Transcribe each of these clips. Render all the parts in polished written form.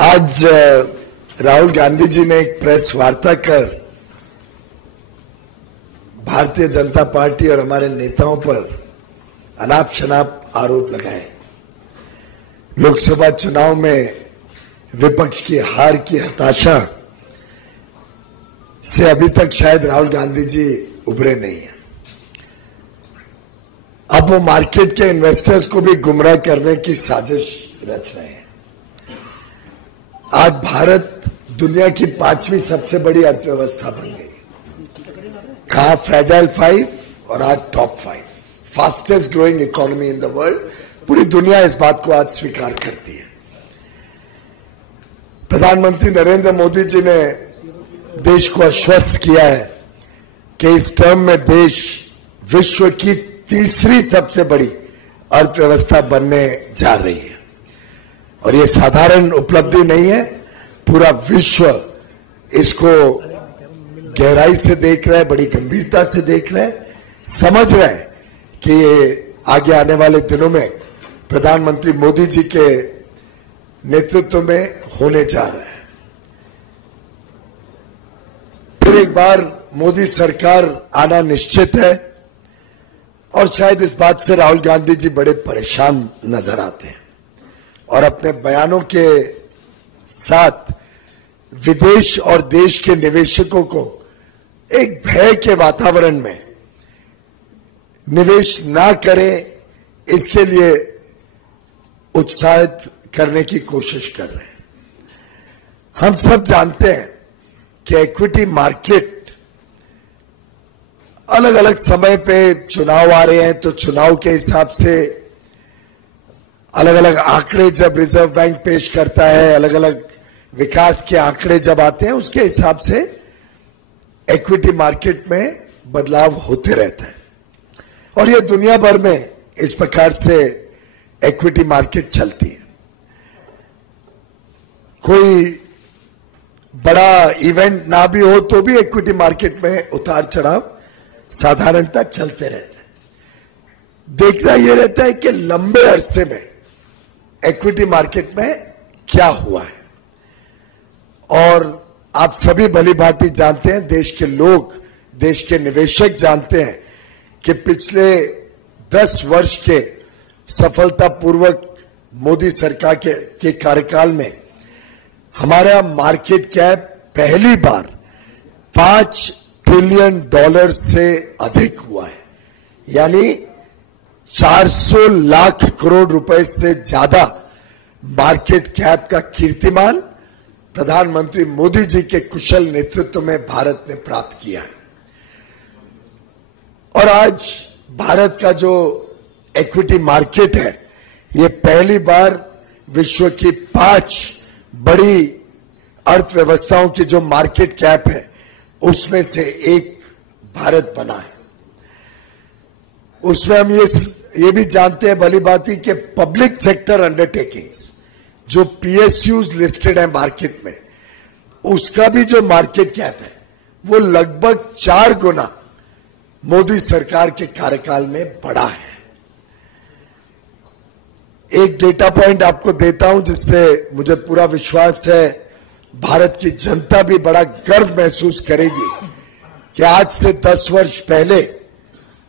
आज राहुल गांधी जी ने एक प्रेस वार्ता कर भारतीय जनता पार्टी और हमारे नेताओं पर अनाप शनाप आरोप लगाए। लोकसभा चुनाव में विपक्ष की हार की हताशा से अभी तक शायद राहुल गांधी जी उभरे नहीं हैं। अब वो मार्केट के इन्वेस्टर्स को भी गुमराह करने की साजिश रच रहे हैं। आज भारत दुनिया की 5वीं सबसे बड़ी अर्थव्यवस्था बन गई। कहा फ्रेजाइल 5 और आज top 5 fastest growing economy in the world. पूरी दुनिया इस बात को आज स्वीकार करती है। प्रधानमंत्री नरेंद्र मोदी जी ने देश को आश्वस्त किया है कि इस टर्म में देश विश्व की तीसरी सबसे बड़ी अर्थव्यवस्था बनने जा रही है। और ये साधारण उपलब्धि नहीं है, पूरा विश्व इसको गहराई से देख रहा है, बड़ी गंभीरता से देख रहा है, समझ रहा है कि ये आगे आने वाले दिनों में प्रधानमंत्री मोदी जी के नेतृत्व में होने जा रहा है। फिर एक बार मोदी सरकार आना निश्चित है और शायद इस बात से राहुल गांधी जी बड़े परेशान नजर आते हैं और अपने बयानों के साथ विदेश और देश के निवेशकों को एक भय के वातावरण में निवेश ना करें, इसके लिए उत्साहित करने की कोशिश कर रहे हैं। हम सब जानते हैं कि इक्विटी मार्केट अलग अलग समय पे चुनाव आ रहे हैं तो चुनाव के हिसाब से अलग अलग आंकड़े जब रिजर्व बैंक पेश करता है, अलग अलग विकास के आंकड़े जब आते हैं, उसके हिसाब से इक्विटी मार्केट में बदलाव होते रहता है। और ये दुनिया भर में इस प्रकार से इक्विटी मार्केट चलती है। कोई बड़ा इवेंट ना भी हो तो भी इक्विटी मार्केट में उतार चढ़ाव साधारणतः चलते रहते हैं। देखना यह रहता है कि लंबे अरसे में इक्विटी मार्केट में क्या हुआ है। और आप सभी भली भांति जानते हैं, देश के लोग, देश के निवेशक जानते हैं कि पिछले 10 वर्ष के सफलतापूर्वक मोदी सरकार के कार्यकाल में हमारा मार्केट कैप पहली बार $5 ट्रिलियन से अधिक हुआ है। यानी 400 लाख करोड़ रुपए से ज्यादा मार्केट कैप का कीर्तिमान प्रधानमंत्री मोदी जी के कुशल नेतृत्व में भारत ने प्राप्त किया है। और आज भारत का जो इक्विटी मार्केट है, ये पहली बार विश्व की 5 बड़ी अर्थव्यवस्थाओं की जो मार्केट कैप है उसमें से एक भारत बना है। उसमें हम ये भी जानते हैं भली भांति कि पब्लिक सेक्टर अंडरटेकिंग्स जो PSUs लिस्टेड है मार्केट में, उसका भी जो मार्केट कैप है वो लगभग 4 गुना मोदी सरकार के कार्यकाल में बढ़ा है। एक डेटा पॉइंट आपको देता हूं जिससे मुझे पूरा विश्वास है भारत की जनता भी बड़ा गर्व महसूस करेगी कि आज से 10 वर्ष पहले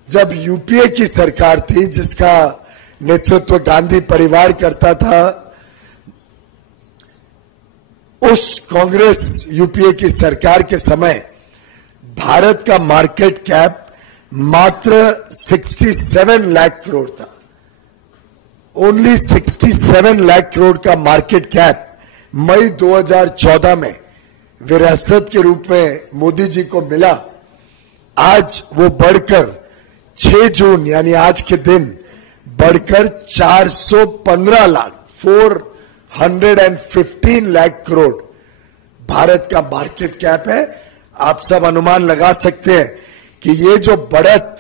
जब यूपीए की सरकार थी, जिसका नेतृत्व गांधी परिवार करता था, उस कांग्रेस यूपीए की सरकार के समय भारत का मार्केट कैप मात्र 67 लाख करोड़ था। ओनली 67 लाख करोड़ का मार्केट कैप मई 2014 में विरासत के रूप में मोदी जी को मिला। आज वो बढ़कर 6 जून यानी आज के दिन बढ़कर 415 लाख 415 लाख करोड़ भारत का मार्केट कैप है। आप सब अनुमान लगा सकते हैं कि ये जो बढ़त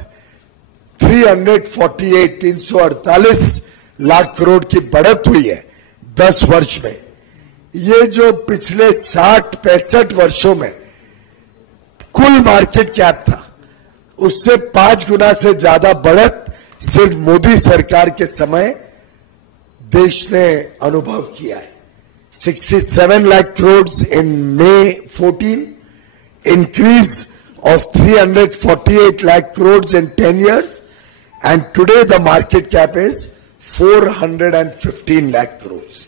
348 लाख करोड़ की बढ़त हुई है 10 वर्ष में, ये जो पिछले 60-65 वर्षों में कुल मार्केट कैप था उससे 5 गुना से ज्यादा बढ़त सिर्फ मोदी सरकार के समय देश ने अनुभव किया है। 67 lakh crores in May 14, increase of 348 lakh crores in 10 years, and today the market cap is 415 lakh crores.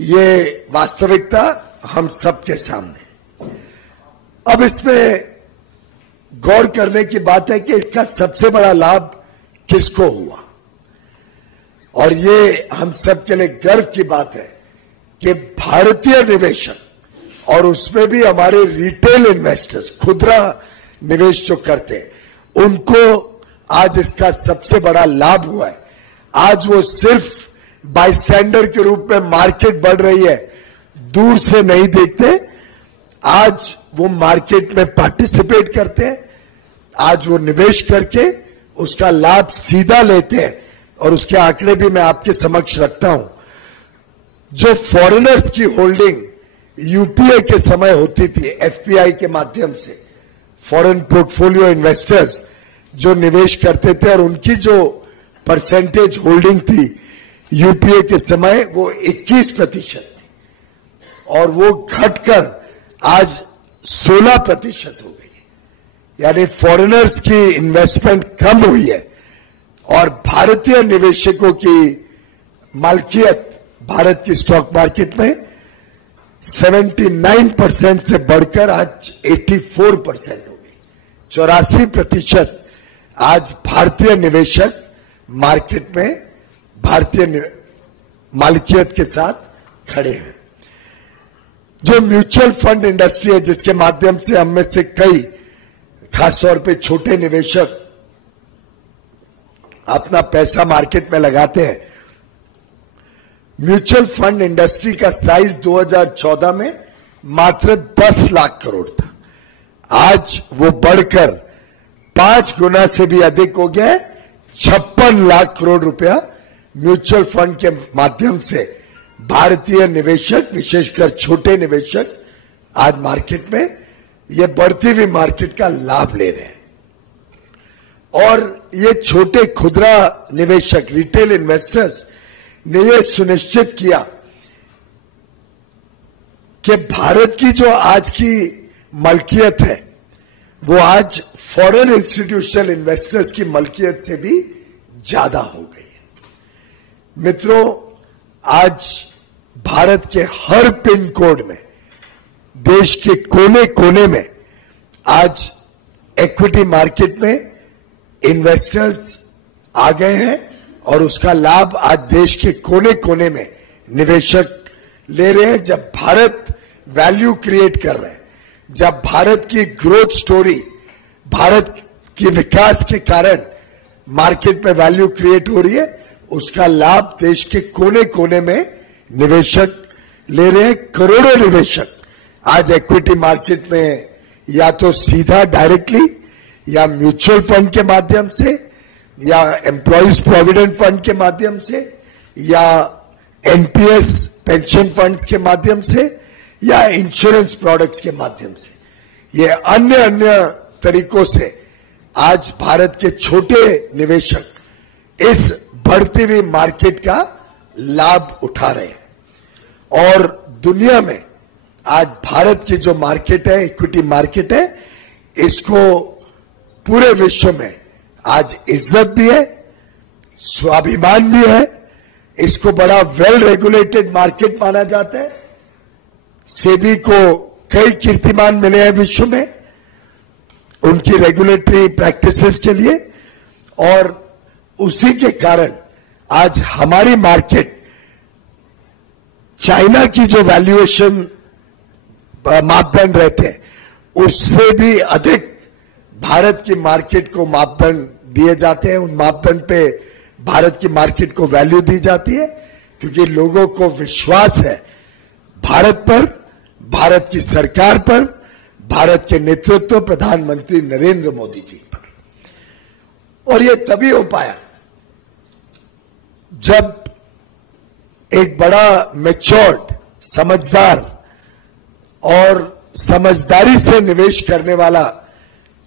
ये वास्तविकता हम सबके सामने। अब इसमें गौर करने की बात है कि इसका सबसे बड़ा लाभ किसको हुआ, और ये हम सबके लिए गर्व की बात है कि भारतीय निवेशक और उसमें भी हमारे रिटेल इन्वेस्टर्स, खुदरा निवेश जो करते हैं, उनको आज इसका सबसे बड़ा लाभ हुआ है। आज वो सिर्फ बायस्टैंडर के रूप में मार्केट बढ़ रही है दूर से नहीं देखते, आज वो मार्केट में पार्टिसिपेट करते हैं, आज वो निवेश करके उसका लाभ सीधा लेते हैं। और उसके आंकड़े भी मैं आपके समक्ष रखता हूं। जो फॉरेनर्स की होल्डिंग यूपीए के समय होती थी, एफपीआई के माध्यम से फॉरेन पोर्टफोलियो इन्वेस्टर्स जो निवेश करते थे, और उनकी जो परसेंटेज होल्डिंग थी यूपीए के समय वो 21% थी, और वो घटकर आज 16% हो गई। यानी फॉरेनर्स की इन्वेस्टमेंट कम हुई है और भारतीय निवेशकों की मालकियत भारत की स्टॉक मार्केट में 79% से बढ़कर आज 84% हो गई। 84% आज भारतीय निवेशक मार्केट में भारतीय मालकियत के साथ खड़े हैं। जो म्यूचुअल फंड इंडस्ट्री है, जिसके माध्यम से हम में से कई, खासतौर पे छोटे निवेशक अपना पैसा मार्केट में लगाते हैं, म्यूचुअल फंड इंडस्ट्री का साइज 2014 में मात्र 10 लाख करोड़ था। आज वो बढ़कर 5 गुना से भी अधिक हो गया है। 56 लाख करोड़ रुपया म्यूचुअल फंड के माध्यम से भारतीय निवेशक, विशेषकर छोटे निवेशक, आज मार्केट में ये बढ़ती हुई मार्केट का लाभ ले रहे हैं। और ये छोटे खुदरा निवेशक, रिटेल इन्वेस्टर्स ने ये सुनिश्चित किया कि भारत की जो आज की मलकियत है वो आज फॉरेन इंस्टीट्यूशनल इन्वेस्टर्स की मलकियत से भी ज्यादा हो गई है। मित्रों, आज भारत के हर पिन कोड में, देश के कोने कोने में आज इक्विटी मार्केट में इन्वेस्टर्स आ गए हैं, और उसका लाभ आज देश के कोने कोने में निवेशक ले रहे हैं। जब भारत वैल्यू क्रिएट कर रहे हैं, जब भारत की ग्रोथ स्टोरी, भारत की विकास के कारण मार्केट में वैल्यू क्रिएट हो रही है, उसका लाभ देश के कोने कोने में निवेशक ले रहे हैं। करोड़ों निवेशक आज इक्विटी मार्केट में या तो सीधा डायरेक्टली, या म्यूचुअल फंड के माध्यम से, या एम्प्लॉइज प्रोविडेंट फंड के माध्यम से, या एनपीएस पेंशन फंड्स के माध्यम से, या इंश्योरेंस प्रोडक्ट्स के माध्यम से, ये अन्य अन्य तरीकों से आज भारत के छोटे निवेशक इस बढ़ती हुई मार्केट का लाभ उठा रहे हैं। और दुनिया में आज भारत की जो मार्केट है, इक्विटी मार्केट है, इसको पूरे विश्व में आज इज्जत भी है, स्वाभिमान भी है। इसको बड़ा वेल रेगुलेटेड मार्केट माना जाता है। सेबी को कई कीर्तिमान मिले हैं विश्व में उनकी रेगुलेटरी प्रैक्टिसेस के लिए, और उसी के कारण आज हमारी मार्केट चाइना की जो वैल्यूएशन मापदंड रहते हैं, उससे भी अधिक भारत की मार्केट को मापदंड दिए जाते हैं। उन मापदंड पे भारत की मार्केट को वैल्यू दी जाती है, क्योंकि लोगों को विश्वास है भारत पर, भारत की सरकार पर, भारत के नेतृत्व प्रधानमंत्री नरेंद्र मोदी जी पर। और ये तभी हो पाया जब एक बड़ा मैच्योर्ड, समझदार और समझदारी से निवेश करने वाला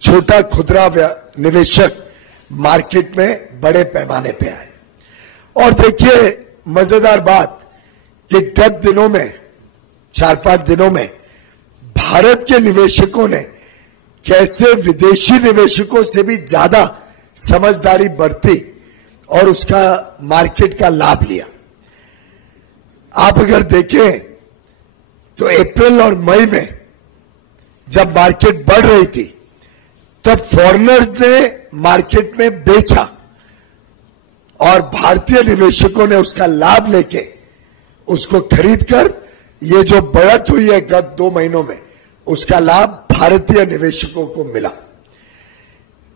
छोटा खुदरा निवेशक मार्केट में बड़े पैमाने पे आए। और देखिए मजेदार बात कि गत दिनों में 4-5 दिनों में भारत के निवेशकों ने कैसे विदेशी निवेशकों से भी ज्यादा समझदारी बरती और उसका मार्केट का लाभ लिया। आप अगर देखें तो अप्रैल और मई में जब मार्केट बढ़ रही थी तब फॉरेनर्स ने मार्केट में बेचा और भारतीय निवेशकों ने उसका लाभ लेके उसको खरीदकर ये जो बढ़त हुई है गत 2 महीनों में उसका लाभ भारतीय निवेशकों को मिला।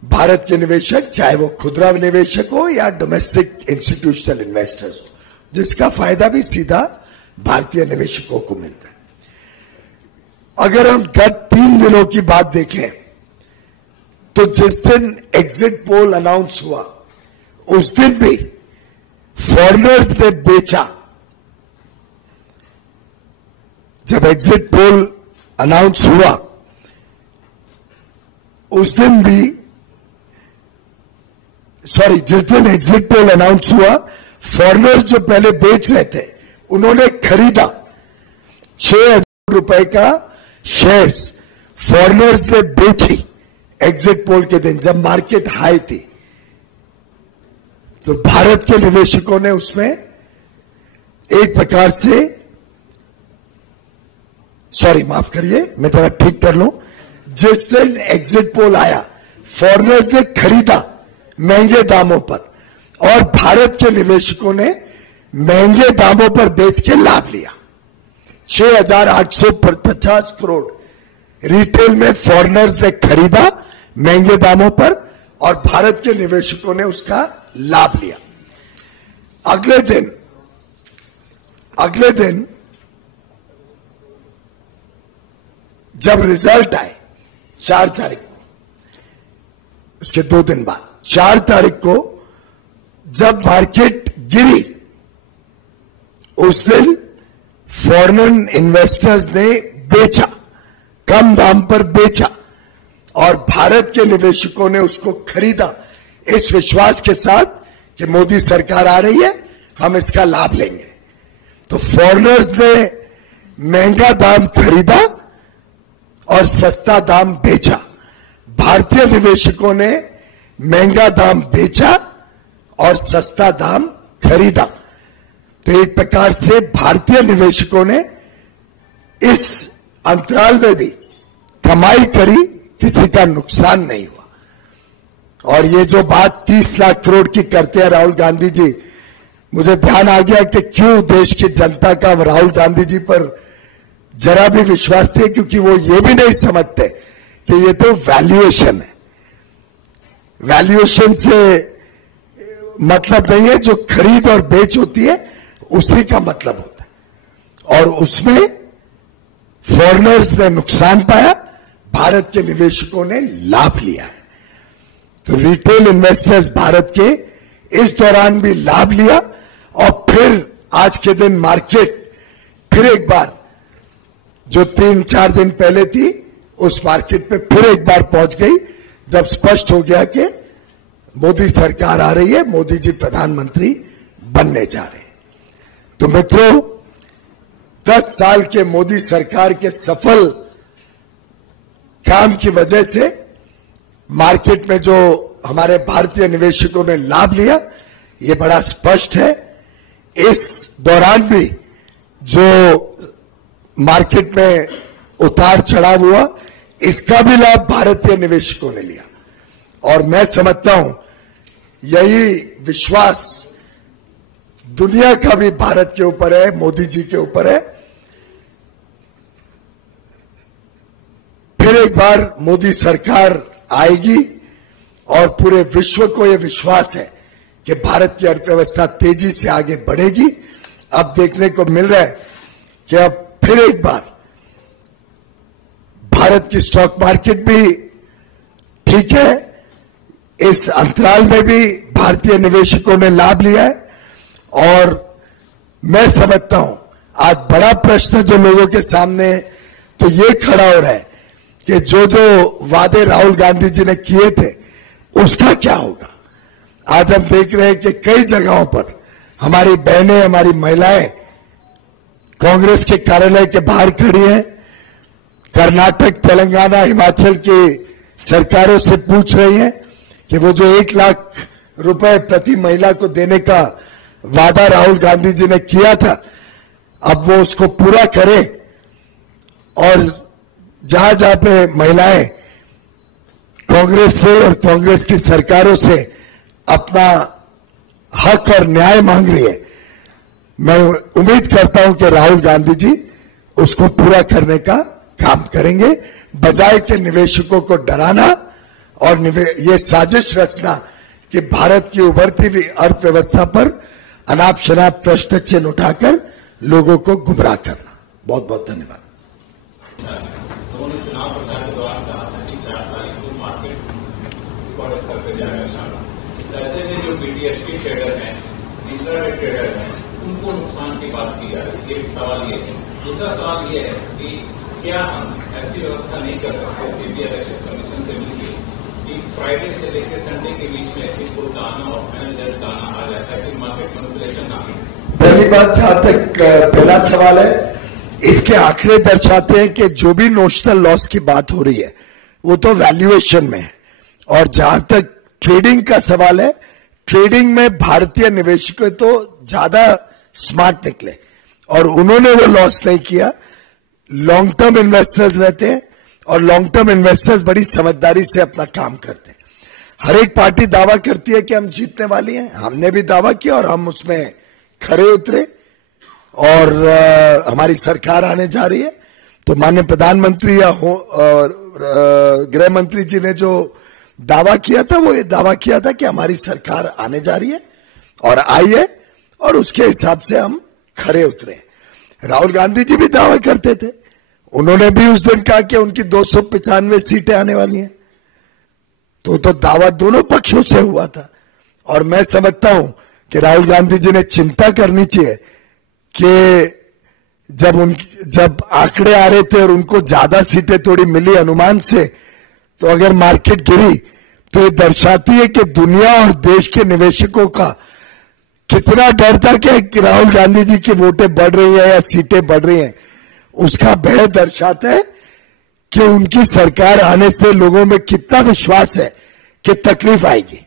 भारत के निवेशक चाहे वो खुदरा निवेशक हो या डोमेस्टिक इंस्टीट्यूशनल इन्वेस्टर्स हो, जिसका फायदा भी सीधा भारतीय निवेशकों को मिलता है। अगर हम गत 3 दिनों की बात देखें तो जिस दिन एग्जिट पोल अनाउंस हुआ उस दिन भी फॉरेनर्स ने बेचा। जब एग्जिट पोल अनाउंस हुआ उस दिन भी जिस दिन एग्जिट पोल अनाउंस हुआ फॉरेनर्स जो पहले बेच रहे थे उन्होंने खरीदा 6,000 रुपए का शेयर्स फॉरेनर्स ने बेची एग्जिट पोल के दिन जब मार्केट हाई थी। तो भारत के निवेशकों ने उसमें एक प्रकार से माफ करिए मैं थोड़ा ठीक कर लूं, जिस दिन एग्जिट पोल आया फॉरेनर्स ने खरीदा महंगे दामों पर और भारत के निवेशकों ने महंगे दामों पर बेच के लाभ लिया। 6,850 करोड़ रिटेल में फॉरेनर्स ने खरीदा महंगे दामों पर और भारत के निवेशकों ने उसका लाभ लिया। अगले दिन जब रिजल्ट आए 4 तारीख को, उसके 2 दिन बाद 4 तारीख को जब मार्केट गिरी उस दिन फॉरेन इन्वेस्टर्स ने बेचा, कम दाम पर बेचा और भारत के निवेशकों ने उसको खरीदा इस विश्वास के साथ कि मोदी सरकार आ रही है, हम इसका लाभ लेंगे। तो फॉरेनर्स ने महंगा दाम खरीदा और सस्ता दाम बेचा। भारतीय निवेशकों ने महंगा दाम बेचा और सस्ता दाम खरीदा। तो एक प्रकार से भारतीय निवेशकों ने इस अंतराल में भी कमाई करी, किसी का नुकसान नहीं हुआ। और ये जो बात 30 लाख करोड़ की करते हैं राहुल गांधी जी, मुझे ध्यान आ गया कि क्यों देश की जनता का राहुल गांधी जी पर जरा भी विश्वास थे, क्योंकि वो ये भी नहीं समझते कि ये तो वैल्यूएशन है। वैल्यूएशन से मतलब नहीं है, जो खरीद और बेच होती है उसी का मतलब होता है। और उसमें फॉरेनर्स ने नुकसान पाया, भारत के निवेशकों ने लाभ लिया है। तो रिटेल इन्वेस्टर्स भारत के इस दौरान भी लाभ लिया और फिर आज के दिन मार्केट फिर एक बार जो 3-4 दिन पहले थी उस मार्केट पे फिर एक बार पहुंच गई, जब स्पष्ट हो गया कि मोदी सरकार आ रही है, मोदी जी प्रधानमंत्री बनने जा रहे हैं। तो मित्रों, 10 साल के मोदी सरकार के सफल काम की वजह से मार्केट में जो हमारे भारतीय निवेशकों ने लाभ लिया, ये बड़ा स्पष्ट है। इस दौरान भी जो मार्केट में उतार चढ़ाव हुआ, इसका भी लाभ भारतीय निवेशकों ने लिया। और मैं समझता हूं यही विश्वास दुनिया का भी भारत के ऊपर है, मोदी जी के ऊपर है। फिर एक बार मोदी सरकार आएगी और पूरे विश्व को यह विश्वास है कि भारत की अर्थव्यवस्था तेजी से आगे बढ़ेगी। अब देखने को मिल रहा है कि अब फिर एक बार भारत की स्टॉक मार्केट भी ठीक है, इस अंतराल में भी भारतीय निवेशकों ने लाभ लिया है। और मैं समझता हूं आज बड़ा प्रश्न जो लोगों के सामने तो ये खड़ा हो रहा है कि जो जो वादे राहुल गांधी जी ने किए थे उसका क्या होगा। आज हम देख रहे हैं कि कई जगहों पर हमारी बहनें, हमारी महिलाएं कांग्रेस के कार्यालय के बाहर खड़ी है, कर्नाटक, तेलंगाना, हिमाचल की सरकारों से पूछ रही है कि वो जो 1 लाख रुपए प्रति महिला को देने का वादा राहुल गांधी जी ने किया था, अब वो उसको पूरा करे और जहां जहां पे महिलाएं कांग्रेस से और कांग्रेस की सरकारों से अपना हक और न्याय मांग रही है, मैं उम्मीद करता हूं कि राहुल गांधी जी उसको पूरा करने का काम करेंगे, बजाय के निवेशकों को डराना और ये साजिश रचना कि भारत की उभरती हुई अर्थव्यवस्था पर अनाप शनाप प्रश्न चिन्ह उठाकर लोगों को गुमराह करना। बहुत बहुत धन्यवाद। ऐसे में जो बीटीएस के ट्रेडर हैं, इंट्राडे ट्रेडर हैं, उनको नुकसान की बात की जा रही है। एक सवाल ये है। दूसरा सवाल ये है कि क्या हम ऐसी व्यवस्था नहीं कर सकते सेबी इलेक्शन कमीशन से मिलकर कि फ्राइडे से लेकर संडे के बीच में रिपोर्ट का आना और फाइनल रिजल्ट का आना आ जाता है कि मार्केट मैनिपुलेशन ना हो। पहली बात, जहां तक पहला सवाल है, इसके आंकड़े दर्शाते हैं कि जो भी नोशनल लॉस की बात हो रही है वो तो वैल्यूएशन में है, और जहां तक ट्रेडिंग का सवाल है, ट्रेडिंग में भारतीय निवेशक तो ज्यादा स्मार्ट निकले और उन्होंने वो लॉस नहीं किया। लॉन्ग टर्म इन्वेस्टर्स रहते हैं और लॉन्ग टर्म इन्वेस्टर्स बड़ी समझदारी से अपना काम करते हैं। हर एक पार्टी दावा करती है कि हम जीतने वाली हैं, हमने भी दावा किया और हम उसमें खरे उतरे और हमारी सरकार आने जा रही है। तो माननीय प्रधानमंत्री या गृह मंत्री जी ने जो दावा किया था, वो ये दावा किया था कि हमारी सरकार आने जा रही है और आई है और उसके हिसाब से हम खरे उतरे। राहुल गांधी जी भी दावा करते थे, उन्होंने भी उस दिन कहा कि उनकी 295 सीटें आने वाली हैं। तो दावा दोनों पक्षों से हुआ था और मैं समझता हूं कि राहुल गांधी जी ने चिंता करनी चाहिए कि जब आंकड़े आ रहे थे और उनको ज्यादा सीटें थोड़ी मिली अनुमान से, तो अगर मार्केट गिरी तो ये दर्शाती है कि दुनिया और देश के निवेशकों का कितना डर था कि राहुल गांधी जी की वोटें बढ़ रही है या सीटें बढ़ रही हैं। उसका भय दर्शाता है कि उनकी सरकार आने से लोगों में कितना विश्वास है कि तकलीफ आएगी।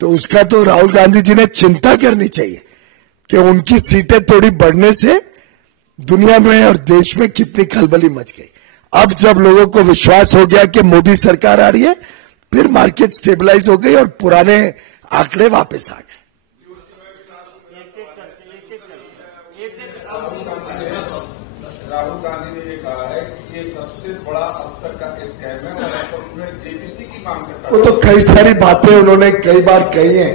तो उसका तो राहुल गांधी जी ने चिंता करनी चाहिए कि उनकी सीटें थोड़ी बढ़ने से दुनिया में और देश में कितनी खलबली मच गई। अब जब लोगों को विश्वास हो गया कि मोदी सरकार आ रही है, फिर मार्केट स्टेबलाइज हो गई और पुराने आंकड़े वापस आ गए। राहुल गांधी ने ये कहा है कि ये सबसे बड़ा अब तक का स्कैम है और जेपीसी की मांग करता है। वो तो कई सारी बातें उन्होंने कई बार कही हैं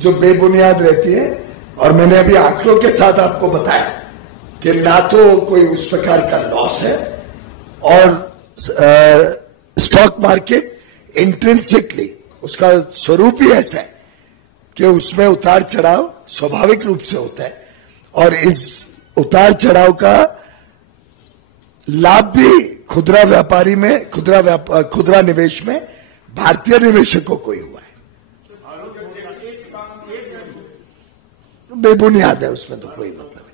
जो बेबुनियाद रहती है, और मैंने अभी आंकड़ों के साथ आपको बताया कि ना तो कोई उस प्रकार का लॉस है और स्टॉक मार्केट इंट्रिंसिकली उसका स्वरूप ही ऐसा है कि उसमें उतार चढ़ाव स्वाभाविक रूप से होता है और इस उतार चढ़ाव का लाभ भी खुदरा व्यापारी में खुदरा निवेश में भारतीय निवेशकों को ही हुआ है। तो बेबुनियाद है, उसमें तो कोई मतलब नहीं।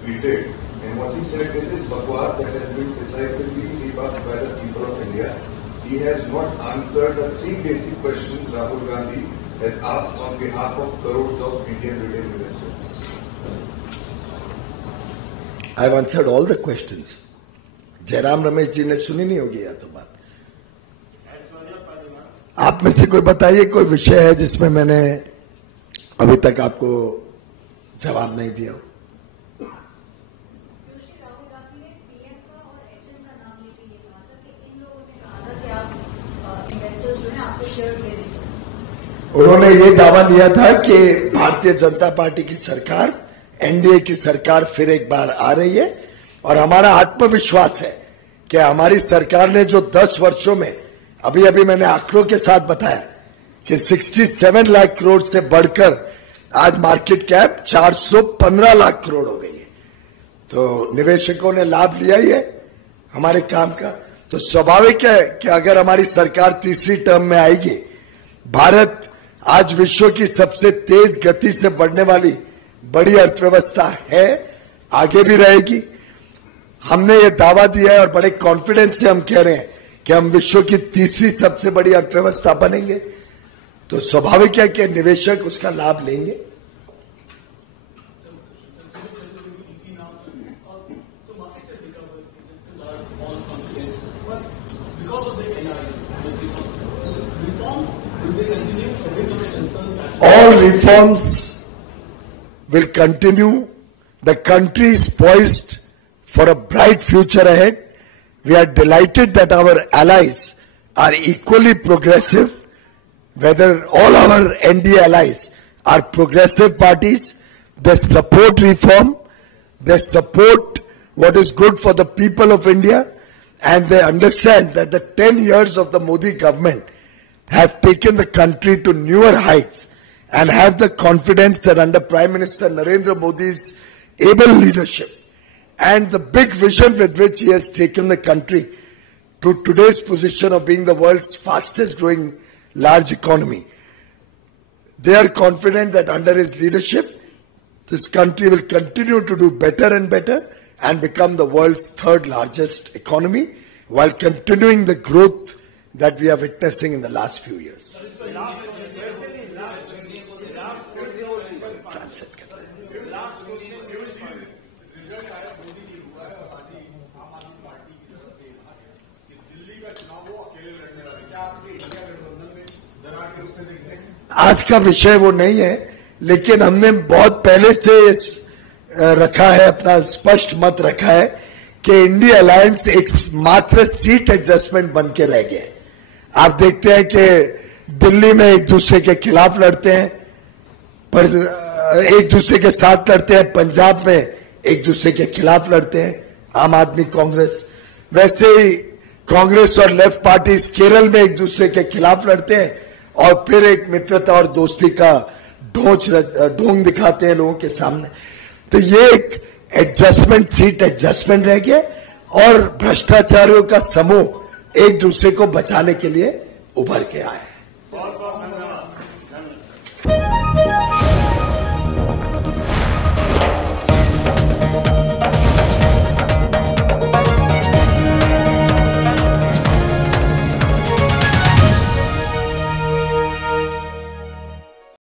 Tweeted, and what he said, this is bakwas that has been decisively debunked by the people of India. He has not answered the 3 basic questions Rahul Gandhi has asked on behalf of crores of Indian retail investors. I've answered all the questions. Jairam Ramesh ji ने सुनी नहीं होगी या तो बात। आप में से कोई बताइए, कोई विषय है जिसमें मैंने अभी तक आपको जवाब नहीं दिया हो। उन्होंने ये दावा लिया था कि भारतीय जनता पार्टी की सरकार, एनडीए की सरकार फिर एक बार आ रही है और हमारा आत्मविश्वास है कि हमारी सरकार ने जो 10 वर्षों में, अभी मैंने आंकड़ों के साथ बताया कि 67 लाख करोड़ से बढ़कर आज मार्केट कैप 415 लाख करोड़ हो गई है। तो निवेशकों ने लाभ लिया ही है हमारे काम का। तो स्वाभाविक है कि अगर हमारी सरकार तीसरी टर्म में आएगी, भारत आज विश्व की सबसे तेज गति से बढ़ने वाली बड़ी अर्थव्यवस्था है, आगे भी रहेगी। हमने ये दावा दिया है और बड़े कॉन्फिडेंस से हम कह रहे हैं कि हम विश्व की तीसरी सबसे बड़ी अर्थव्यवस्था बनेंगे। तो स्वाभाविक है कि निवेशक उसका लाभ लेंगे। All reforms will continue. The country is poised for a bright future ahead. We are delighted that our allies are equally progressive, whether all our NDA allies are progressive parties. They support reform, they support what is good for the people of India, and they understand that the 10 years of the Modi government have taken the country to newer heights, and have the confidence that under Prime Minister Narendra Modi's able leadership and the big vision with which he has taken the country to today's position of being the world's fastest growing large economy, they are confident that under his leadership, this country will continue to do better and better and become the world's third largest economy while continuing the growth that we are witnessing in the last few years. आज का विषय वो नहीं है, लेकिन हमने बहुत पहले से रखा है, अपना स्पष्ट मत रखा है कि इंडिया अलायंस एक मात्र सीट एडजस्टमेंट बन के रह गया है। आप देखते हैं कि दिल्ली में एक दूसरे के खिलाफ लड़ते हैं, पर एक दूसरे के साथ लड़ते हैं, पंजाब में एक दूसरे के खिलाफ लड़ते हैं, आम आदमी कांग्रेस। वैसे ही कांग्रेस और लेफ्ट पार्टीज केरल में एक दूसरे के खिलाफ लड़ते हैं और फिर एक मित्रता और दोस्ती का ढोंग दिखाते हैं लोगों के सामने। तो ये एक एडजस्टमेंट, सीट एडजस्टमेंट रह गया और भ्रष्टाचारियों का समूह एक दूसरे को बचाने के लिए उभर के आए हैं।